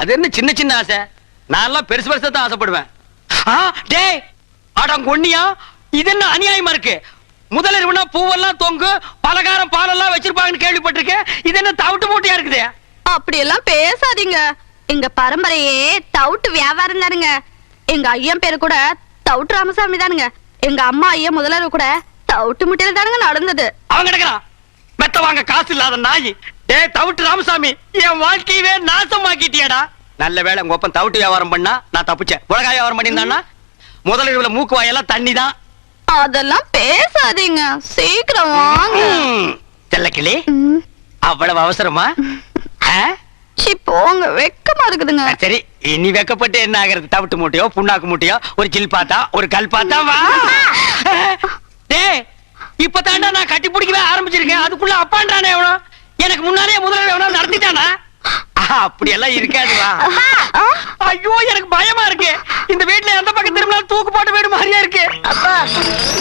அது என்ன சின்ன சின்ன ஆசை? நான் எல்லாம் பெருசு பெருசா தான் ஆசைப்படுவேன். டேய் அடங்கொன்னியா, இது என்ன அநியாயமா இருக்கு? முதலிரவுனா பூவெல்லாம் தொங்கு, பலகாரம் பாலெல்லாம் வச்சிருப்பாங்கன்னு கேள்விப்பட்டிருக்கேன். இது என்ன தவிட்டு மூட்டையா இருக்குது? அப்படி எல்லாம் பேசாதீங்க. எங்க பரம்பரையே தவிட்டு வியாபாரம் தானுங்க. எங்க ஐயன் பேரு கூட தவிட்டு ராமசாமி தானுங்க. எங்க அம்மா ஐயன் முதலிரவு கூட தவிட்டு முட்டையில தானுங்க நடந்தது. அவங்க கிடக்குறான் மெத்த வாங்க காசு இல்லாத நாய். டேய் தவிட்டு ராமசாமி, என் வாழ்க்கையவே நாசமாக்கிட்டியடா. நல்ல வேளை உங்க ஒப்பன் தவிட்டு வியாபாரம் பண்ணா நான் தப்பிச்சேன். உலகாய வியாபாரம் பண்ணியிருந்தான்னா முதலிரவுல மூக்கு வாயெல்லாம் தண்ணி தான். அதெல்லாம் பேசாதீங்க, சீக்கிரம் வாங்க. செல்லக்கிளி, அவ்வளவு அவசரமா? சி போங்க, வெக்கமா இருக்குதுங்க. சரி, இனி வெக்கப்பட்டு என்ன ஆகிறது? தவிட்டு மூட்டையோ புண்ணாக்கு மூட்டையோ ஒரு சில் பாத்தா ஒரு கல் பாத்தா வா. டேய் இப்பதாண்டா நான் கட்டி பிடிக்கவே ஆரம்பிச்சிருக்கேன், அதுக்குள்ள அப்பான்றானே எவனோ. எனக்கு முன்னாலே முதல்ல எவனோ நடத்திட்டானா? அப்படி எல்லாம் இருக்காது வா. ஐயோ எனக்கு பயமா இருக்கு. இந்த வீட்டுல எந்த பக்கம் திரும்பினாலும் தூக்கு போட்டு வீடு மாதிரியா இருக்கு. அப்பா,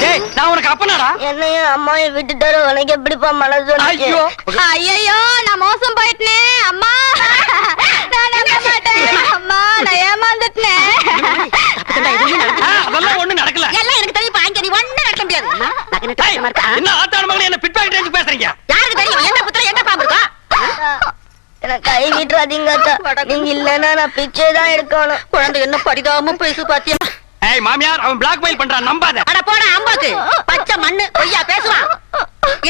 டேய் நான் உனக்கு அப்பனாடா? என்னையும் அம்மாவையும் விட்டுட்டாரு, உனக்கு எப்படிப்பா மனசு? ஐயோ ஐயோ நான் மோசம் போயிட்டேன் அம்மா. நான் நம்ப மாட்டேன் அம்மா, நான் ஏமாந்துட்டேன். அதெல்லாம் ஒண்ணு நடக்கல. எல்லாம் எனக்கு தெரியும், பாங்க நீ ஒண்ணு நடக்க முடியாது. என்ன ஆத்தாடு மகளே, என்ன பிட்பாக்கெட் ரேஞ்சுக்கு பேசுறீங்க? யாருக்கு தெரியும் என்ன புத்திர என்ன பாம்பு இருக்கா? எனக்கு கை விட்டுறாதீங்க அத்தா, நீங்க இல்லன்னா நான் பிச்சை தான் எடுக்கணும். குழந்தை என்ன பரிதாபமா பேசு பாத்தியா? ஏய் மாமியார், அவன் பிளாக்மெயில் பண்றான், நம்பாத. அட போடா அம்மாக்கு, பச்சை மண்ணு பொய்யா பேசுவான்.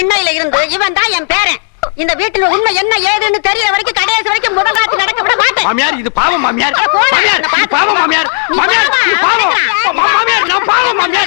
இன்னையில இருந்து இவன் தான் என் பேரன். இந்த வீட்டுல உண்மை என்ன ஏதுன்னு தெரியற வரைக்கும் கடைசி வரைக்கும் முதலாத்து நடக்க விட மாட்டேன். மாமியார் இது பாவம் மாமியார். போடா, மாமியார் இது பாவம் மாமியார். மாமியார் இது பாவம். மாமியார் நான் பாவம் மாமியார்.